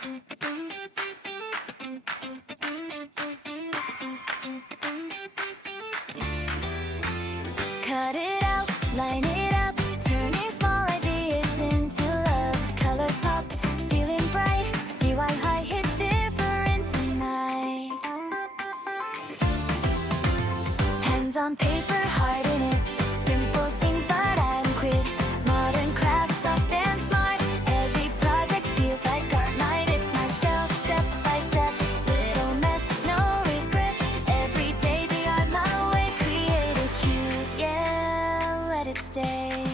Cut it out, line it up, turning small ideas into love. Colors pop, feeling bright, DIY hits different tonight. Hands on paper, heart in it. Simple things, but I don't quit. Modern craft, soft and smart. Every project feels like art. Might it myself, step by step. Little mess, no regrets. Every day, DIY my way. Create it cute, yeah, let it stay.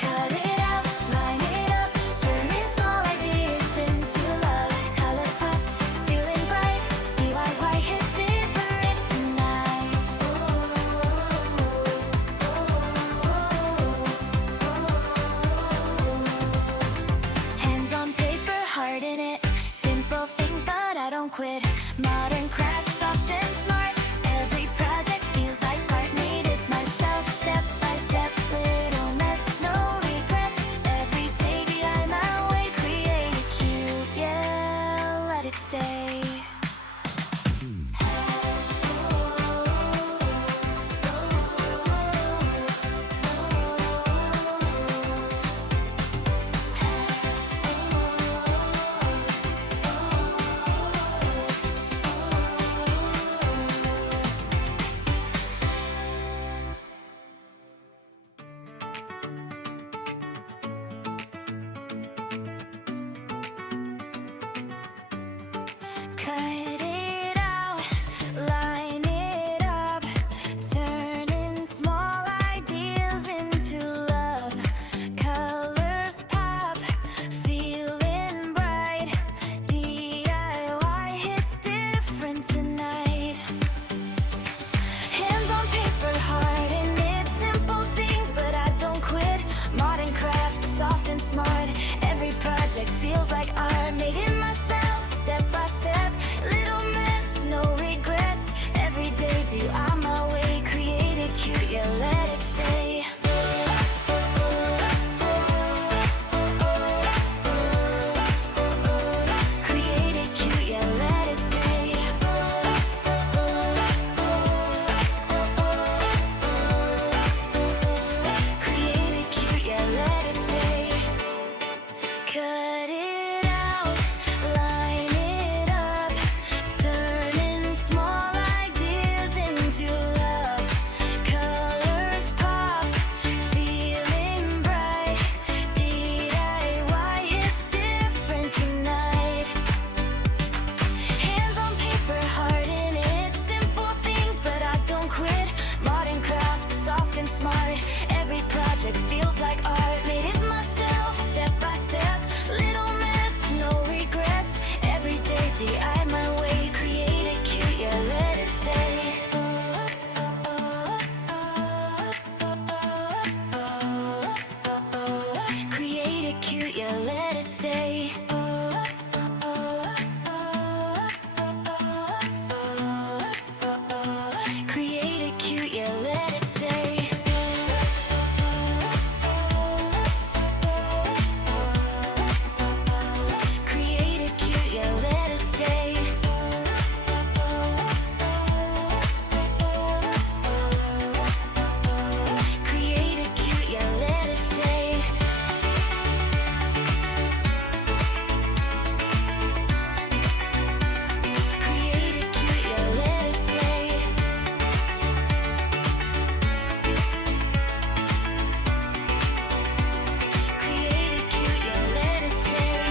Cut it out, line it up, turning small ideas into love. Colors pop, feeling bright, DIY hits different tonight. Hands on paper, heart in it. Simple things, but I don't quit. Modern craft, soft and smart. Every project feels like art. Made it myself, step by step. Little mess, no regrets. Every day, DIY my way. Create it cute, yeah, let it stay. Cut it out, line it up, turning small ideas into love. Colors pop, feeling bright. DIY hits different tonight. Hands on paper, heart in it. Simple things, but I don't quit. Modern craft, soft and smart. Every project feels like art. Made it myself, step by step. Little mess, no regrets. Every day, DIY my way. Create it cute, yeah, let it stay. Create it cute, yeah, let it stay. Create it cute, yeah, let it stay. Cut it out, line it up, turning small ideas into love. Colors pop, feeling bright. DIY hits different tonight. Hands on paper, heart in it. Simple things, but I don't quit. Modern craft, soft and smart. Every project feels like art. Made it myself, step by step. Little mess, no regrets. Every day, DIY my way. Create it cute, yeah, let it stay. Create it cute, yeah, let it stay. Create it cute, yeah, let it stay. Create it cute, yeah, let it stay. Create it cute, yeah, let it stay. Create it cute, yeah, let it stay. Create it cute, yeah, let it stay.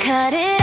Cut it